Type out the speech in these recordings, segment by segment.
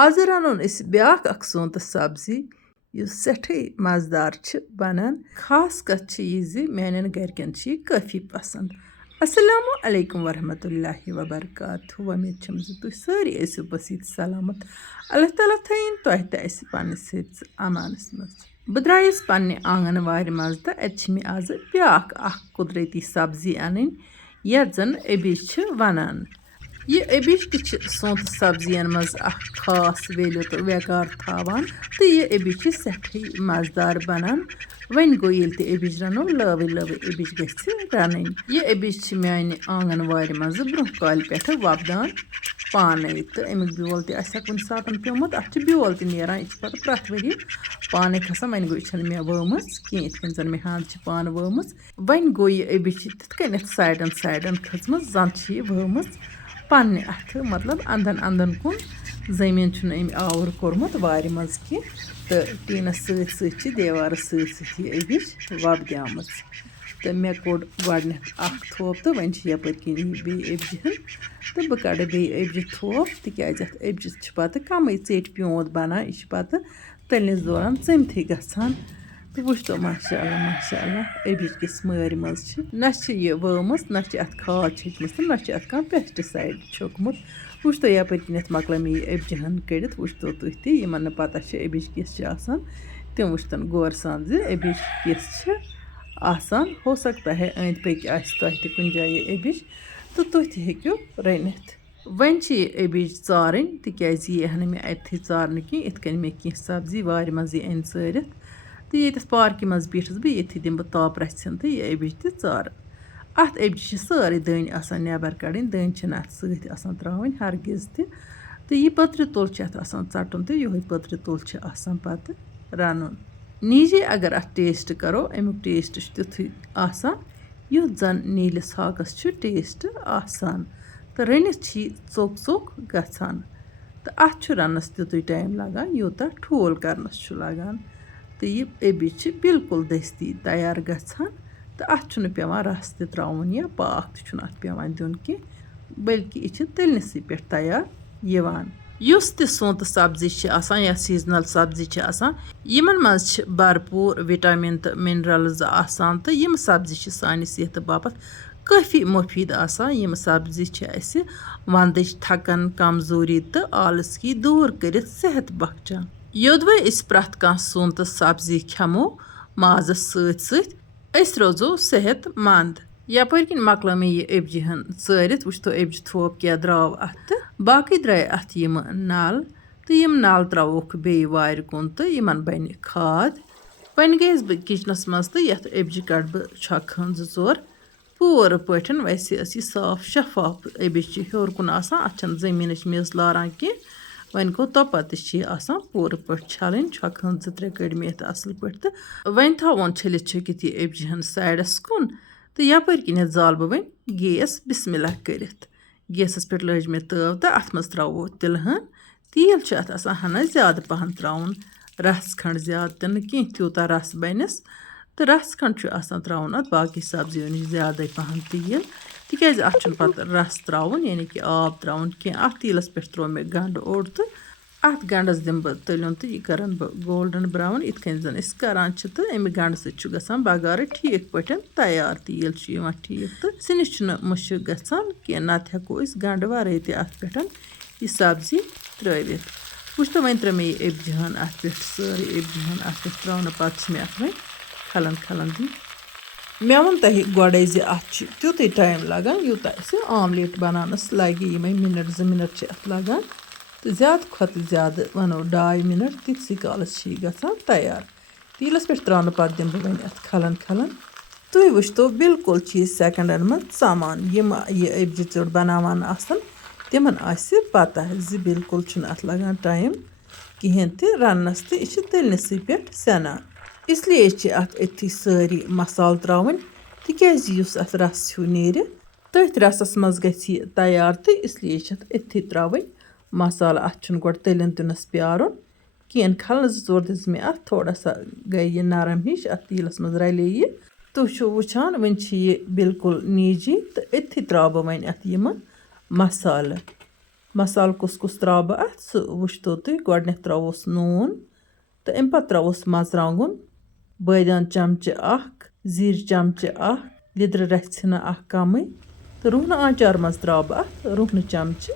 آز رَنُن أسۍ بیٛاکھ اَکھ سونٛتہٕ سبزی یُس سٮ۪ٹھٕے مَزٕدار چھِ بَنان خاص کَتھ چھِ یہِ زِ میٛانٮ۪ن گَرِکٮ۪ن چھِ یہِ کٲفی پَسنٛد اَسَلامُ علیکُم ورحمتُہ وبرکاتہ وۄمید چھَم زِ تُہۍ سٲری ٲسِو بٔسیٖت سلامت اللہ تعالیٰ تھٲیِن تۄہہِ تہِ اَسہِ پنٛنِس حِفظ امانَس منٛز بہٕ درٛایَس پنٛنہِ آنٛگَن وارِ منٛز تہٕ اَتہِ چھِ مےٚ آزٕ بیٛاکھ اَکھ قُدرٔتی سبزی اَنٕنۍ یَتھ زَن ابِج چھِ وَنان یہِ ابِج تہِ چھِ سونٛتہٕ سبزِیَن منٛز اَکھ خاص ویلیوٗ تہٕ وٮ۪قار تھاوان تہٕ یہِ ابِج چھِ سٮ۪ٹھٕے مَزٕدار بَنان وۄنۍ گوٚو ییٚلہِ تہِ ابِج رَنو لٲوٕے لٲوٕے ابِج گژھِ رَنٕنۍ یہِ ابِج چھِ میٛانہِ آنٛگَن وارِ منٛزٕ برٛونٛہہ کالہِ پٮ۪ٹھٕ وۄپدان پانَے تہٕ اَمیُک بیول تہِ آسہِ ہا کُنہِ ساتہٕ پیوٚمُت اَتھ چھِ بیول تہِ نیران یہِ چھِ پَتہٕ پرٛٮ۪تھ ؤریہِ پانَے کھَسان وۄنۍ گوٚو یہِ چھَنہٕ مےٚ وٲمٕژ کینٛہہ یِتھ کٔنۍ زَن مےٚ ہَند چھِ پانہٕ وٲمٕژ وۄنۍ گوٚو یہِ ابِج چھِ تِتھ کٔنٮ۪تھ سایڈَن کھٔژمٕژ زَن چھِ یہِ وٲمٕژ پنٛنہِ اَتھٕ مطلب اَنٛدَن کُن زٔمیٖن چھُنہٕ أمۍ آوُر کوٚرمُت وارِ منٛز کینٛہہ تہٕ ٹیٖنَس سۭتۍ چھِ دیوارَس سۭتۍ یہِ ابِج وۄپدیٛامٕژ تہٕ مےٚ کوٚڑ گۄڈنٮ۪تھ اَکھ تھوپ تہٕ وۄنۍ چھِ یَپٲرۍ کِنۍ بیٚیہِ ابجہِ ہٕن تہٕ بہٕ کَڑٕ بیٚیہِ ابجہِ تھوپ تِکیٛازِ اَتھ ابجِس چھِ پَتہٕ کَمٕے ژیٚٹۍ پیوٗنٛت بَنان یہِ چھِ پَتہٕ تٔلنِس دوران ژٔمتھٕے گژھان تہٕ وٕچھتو ماشاء اللہ ابِج کِژھ مٲرۍ منٛز چھِ نہ چھِ یہِ وٲمٕژ نہ چھِ اَتھ کھاد چھٔچمٕژ تہٕ نہ چھِ اَتھ کانٛہہ پٮ۪سٹِسایڈ چھوٚکمُت وٕچھتو یَپٲرۍ کِنٮ۪تھ مۄکلٲے مےٚ یہِ ابجہِ ہٕن کٔڑِتھ وٕچھتو تُہۍ تہِ یِمَن نہٕ پَتہ چھِ ابِج کِژھ چھِ آسان تِم وٕچھتَن غورٕ سان زِ ابِج کِژھ چھِ آسان ہو سکتا ہے أنٛدۍ پٔکۍ آسہِ تۄہہِ تہِ کُنہِ جایہِ یہِ ابِج تہٕ تُہۍ تہِ ہیٚکِو رٔنِتھ وۄنۍ چھِ یہِ ابِج ژارٕنۍ تِکیٛازِ یہِ یی ہا نہٕ مےٚ اَتتھٕے ژارنہٕ کینٛہہ یِتھ کٔنۍ مےٚ کینٛہہ سبزی وارِ منٛز یہِ أنۍ ژٲرِتھ تہٕ ییٚتٮ۪تھ پارکہِ منٛز بیٖٹھٕس بہٕ ییٚتھی دِمہٕ بہٕ تاپہٕ رَژھِ ژھِن تہٕ یہِ ابِج تہِ ژارٕ اَتھ ابجہِ چھِ سٲرٕے دٔنۍ آسان نٮ۪بر کَڑٕنۍ دٔنۍ چھِنہٕ اَتھ سۭتۍ آسان ترٛاوٕنۍ ہرگِز تہِ تہٕ یہِ پٔترِ تُل چھِ اَتھ آسان ژَٹُن تہٕ یِہوٚے پٔترِ تُل چھِ آسان پَتہٕ رَنُن نیٖجے اگر اَتھ ٹیسٹ کَرو اَمیُک ٹیسٹ چھُ تیُتھُے آسان یُتھ زَن نیٖلِس ہاکَس چھُ ٹیسٹ آسان تہٕ رٔنِتھ چھِ یہِ ژوٚک گژھان تہٕ اَتھ چھُ رَننَس تیُتُے ٹایم لَگان یوٗتاہ ٹھوٗل کَرنَس چھُ لَگان تہٕ یہِ ابِج چھِ بِلکُل دٔستی تیار گژھان تہٕ اَتھ چھُنہٕ پٮ۪وان رَس تہِ ترٛاوُن یا پاکھ تہِ چھُنہٕ اَتھ پٮ۪وان دیُن کینٛہہ بٔلکہِ یہِ چھِ تٔلنِسٕے پٮ۪ٹھ تیار یِوان یُس تہِ سونٛتہٕ سبزی چھِ آسان یا سیٖزنَل سبزی چھِ آسان یِمَن منٛز چھِ بھرپوٗر وِٹامِن تہٕ مِنرَلٕز آسان تہٕ یِم سبزی چھِ سانہِ صحتہٕ باپَتھ کٲفی مُفیٖد آسان یِم سبزی چھِ اَسہِ وَندٕچ تھَکَن کمزوٗری تہٕ آلسکی دوٗر کٔرِتھ صحت بخچان یوٚدوَے أسۍ پرٛٮ۪تھ کانٛہہ سونٛتہٕ سبزی کھٮ۪مو مازَس سۭتۍ أسۍ روزو صحت منٛد یَپٲرۍ کِنۍ مۄکلٲو مےٚ یہِ ابجہِ ہٕن ژٲرِتھ وٕچھتو ابجہِ تھوپ کیٛاہ درٛاو اَتھ تہٕ باقٕے درٛاے اَتھ یِمہٕ نَل تہٕ یِم نَل ترٛاووکھ بیٚیہِ وارِ کُن تہٕ یِمَن بَنہِ کھاد وۄنۍ گٔیَس بہٕ کِچنَس منٛز تہٕ یَتھ ابجہِ کَڑٕ بہٕ چھۄکہٕ ہٕن 2-4 پوٗرٕ پٲٹھۍ ویسے ٲس یہِ صاف شفاف ابِج چھِ ہیوٚر کُن آسان اَتھ چھَنہٕ زٔمیٖنٕچ میٚژ لاران کینٛہہ وۄنۍ گوٚو توپَتہٕ تہِ چھِ یہِ آسان پوٗرٕ پٲٹھۍ چھَلٕنۍ چھۄکہٕ ہٕن 2-3 کٔڑۍ مےٚ یَتھ اَصٕل پٲٹھۍ تہٕ وۄنۍ تھاوون چھٔلِتھ چھٔکِتھ یہِ ابجہِ ہٕن سایڈَس کُن تہٕ یَپٲرۍ کِنٮ۪تھ زالہٕ بہٕ وۄنۍ گیس بِسمِلہ کٔرِتھ گیسَس پٮ۪ٹھ لٲج مےٚ تٲو تہٕ اَتھ منٛز ترٛاوو تِلہٕ ہٕن تیٖل چھُ اَتھ آسان ہَنا زیادٕ پَہَن ترٛاوُن رَس کھنٛڈ زیادٕ تہِ نہٕ کینٛہہ تیوٗتاہ رَس بَنٮ۪س تہٕ رَس کھنٛڈ چھُ آسان ترٛاوُن اَتھ باقٕے سبزیو نِش زیادَے پَہَن تیٖل تِکیٛازِ اَتھ چھُنہٕ پَتہٕ رَس ترٛاوُن یعنی کہِ آب ترٛاوُن کینٛہہ اَتھ تیٖلَس پٮ۪ٹھ ترٛوو مےٚ گَنٛڈٕ اوٚڑ تہٕ اَتھ گَنٛڈَس دِمہٕ بہٕ تٔلیُن تہٕ یہِ کَرَن بہٕ گولڈَن برٛاوُن یِتھ کٔنۍ زَن أسۍ کَران چھِ تہٕ اَمہِ گَنٛڈٕ سۭتۍ چھُ گژھان بَغارٕ ٹھیٖک پٲٹھۍ تیار تیٖل چھُ یِوان ٹھیٖک تہٕ سِنِس چھُنہٕ مُشُک گژھان کینٛہہ نَتہٕ ہٮ۪کو أسۍ گَنٛڈٕ وَرٲے تہِ اَتھ پٮ۪ٹھ یہِ سبزی ترٛٲوِتھ وٕچھتو وۄنۍ ترٛٲو مےٚ یہِ ابجہِ ہٕن اَتھ پٮ۪ٹھ سٲرٕے ابجہِ ہٕن اَتھ پٮ۪ٹھ ترٛاونہٕ پَتہٕ چھِ مےٚ اَتھ وۄنۍ کھَلَن دِنۍ مےٚ ووٚن تۄہہِ گۄڈَے زِ اَتھ چھِ تیُتُے ٹایم لَگان یوٗتاہ اَسہِ آملیٹ بَناونَس لَگہِ یِمَے مِنَٹ 2 مِنَٹ چھِ اَتھ لَگان تہٕ زیادٕ کھۄتہٕ زیادٕ وَنو 2.5 مِنَٹ تِتسٕے کالَس چھِ یہِ گژھان تیار تیٖلَس پٮ۪ٹھ ترٛاونہٕ پَتہٕ دِمہٕ بہٕ وۄنۍ اَتھ کھَلَن تُہۍ وٕچھتو بِلکُل چھِ یہِ سٮ۪کنٛڈَن منٛز ژَمان یِم یہِ ابجہِ ژیوٚٹ بَناوان آسان تِمَن آسہِ پَتہ زِ بِلکُل چھُنہٕ اَتھ لَگان ٹایم کِہیٖنۍ تہِ رَننَس تہٕ یہِ چھِ تٔلنِسٕے پٮ۪ٹھ سٮ۪نان اِسلیے چھِ اَتھ أتھی سٲری مصالہٕ ترٛاوٕنۍ تِکیٛازِ یُس اَتھ رَس ہیوٗ نیرِ تٔتھۍ رَسَس منٛز گژھِ یہِ تیار تہٕ اِسلیے چھِ اَتھ أتھی ترٛاوٕنۍ مصالہٕ اَتھ چھُنہٕ گۄڈٕ تٔلِن تِنَس پیارُن کینٛہہ کھَلہٕ 2-4 دِژ مےٚ اَتھ تھوڑا سا گٔے یہِ نرم ہِش اَتھ تیٖلَس منٛز رَلے یہِ تُہۍ چھُو وٕچھان وۄنۍ چھِ یہِ بِلکُل نیٖجی تہٕ أتھی ترٛاوٕ بہٕ وۄنۍ اَتھ یِمہٕ مصالہٕ मसाल कुस त्राव बह अथ सह वुचतो तुह गोडनेथ त्रावोस नून तो अमि पत्त त्रावोस मर्चांगुन बदियान चमचे अख जीर चमचे अख लिद्र रचना अख कमै तो रुहन आचार मज त्राव बह अथ रुहन चमचे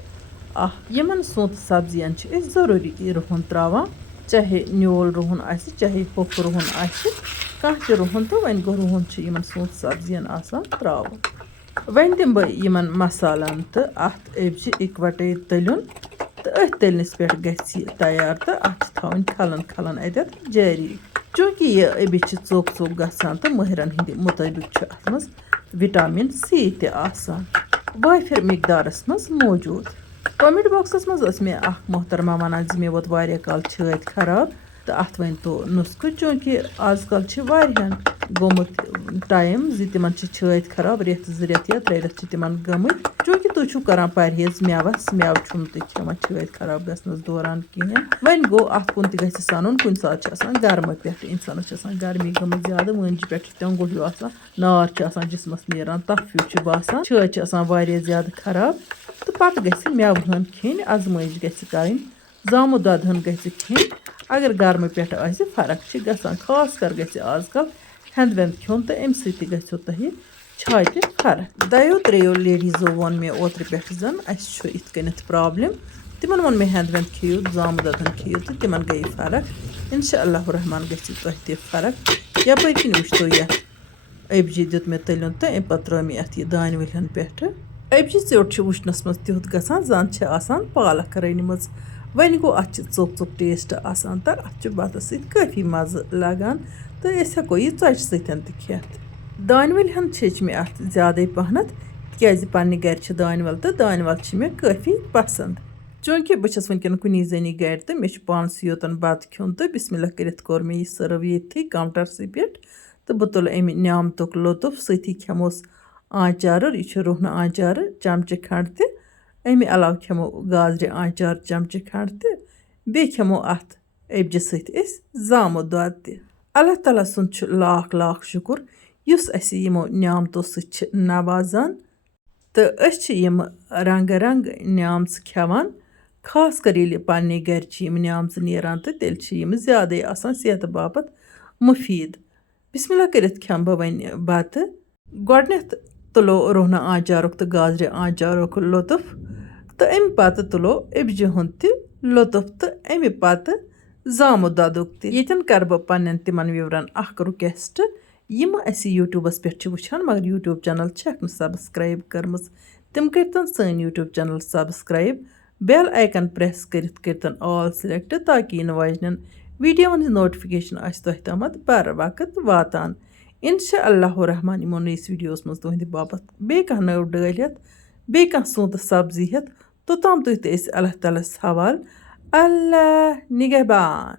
अख यमन सोत सब्जियन छ अस जरूरी रुहन त्रावान चाहे न्योल रुहन आसि चाहे होक रुहन आसि कह ते रुहन तो वन गो रुहन छ यमन सोत सब्जियन आसान त्रावन वन दिम बह यमन मसालन तो अथ अबजि इकवटे तलियुन तो अथ तलनिस पे गछि तैयार तो अथ थवन खलन खलन अतत जारी चूंकि यह अबि चोक चोक गसान तो महरन हिंद मुताबिक अथ मज विटामिन सी ते आसान वाफिर मिकदारस मज मौजूद कमेंट बॉक्सस मज मे अख मोहतरमा वनान जि मे वोत वारिया काल छत खराब तो अथ वन तो नुस्खो चूंकि आजकल वारियान गोमुत टाइम जि तिमन छत खराब रेत 2 रेत या 3 रेत तिमन गमत चूंकि तुह छु करान परहेज मेवस मेव छुन तुह खेवान छत खराब गसनस दौरान कहें वन गो अथ कुन तह गछि सनुन कुन सात गर्म पे इंसानस गर्मी गमत ज्यादा मंज पे टंगुल हिू आसान नार जिसमस नेरान तफ हिू बासान छत वारिया ज्यादा खराब तो पत्त गछि मेव हन खेन आजमाइश गछि करन जामुन दद हन गछि खेन अगर गर्म पे आसि फर्क छ गसान खास कर गछि आजकल हेंद वेंद खेन तो अमि सत गो तह छाति फर्क दयो त्रेयो लेडीजो वोन मे ओत्र पे जन अस इत कनिथ प्रॉब्लम तिमन वोन मे हेंद वेंद खेयु जामुन ददन खेयु तो तिमन गई फर्क इंशाअल्लाह रहमान गछि तह ते फर्क यपर किन वुचतो यथ अबजी दित मे तलियुन तो अमि पत्त त्रो मे अथ यह दान वलियन पे अबजी चोट वुचनस मज तिहुत गसान जन छ आसान पालक रनमज वन गो अथ चोक चोक टेस्ट आसान तो अथ बतस सत काफी मज़ लगान तो अस हेको यह षच सतन त खेत दान वलियन मे अथ ज्यादा पहनत तिकाज पन्ने गर दान वल तो दान वल मे काफी पसंद चूंकि बस वनकन कुनी जनी गर तो मे पानस योतन बत खेन तो बिस्मिल्लाह करित कोर मे यह सर्व ये काउंटर पे तो बह तुल अमि न्यामतुक लुत्फ सती खेमोस आचार यह रुहन आचार चमचे खंड त अमि अलाव खेमो गाजर आचार चमचे खंड त बे खेमो अथ अबजि सत जामुन दद त अल्लाह ताला सुन लाख लाख शुक्र युस अस यमो न्यामतो सत नवाजान तो अस यम रंग रंग न्यामच खेवान खास कर ये पन्ने गर न्यामच नेरान तो तेल यम ज्यादा आसान सेहत बापत मुफीद बिस्मिल्लाह करित खेम बह वन बत गोडनेथ तुलो रुहन आचारुक तो गाजर आचारुक लुत्फ तो अमि पत्त तुलो अबजि हुंद त लुत्फ तो अमि पत्त जामुन ददुक त यतन कर बह पन्नन तिमन विवरन अख रिक्वेस्ट यम अस यूट्यूबस पे वुचान मगर यूट्यूब चैनल छक न सब्सक्राइब करमज तिम करतन सन YouTube channel subscribe bell icon press करतन ऑल सिलेक्ट ताकि इन वाजन वीडियो नोटिफिकेशन आस तह तमत बर वक्त वातान इंशाअल्लाह रहमान यमो नईस वीडियोस मज तुहंद बापत बे कह नव डलियत बे कह सोत सब्जी हेत तोताम तुह अल्लाह ताला हवाल अल्लाह निगहबान।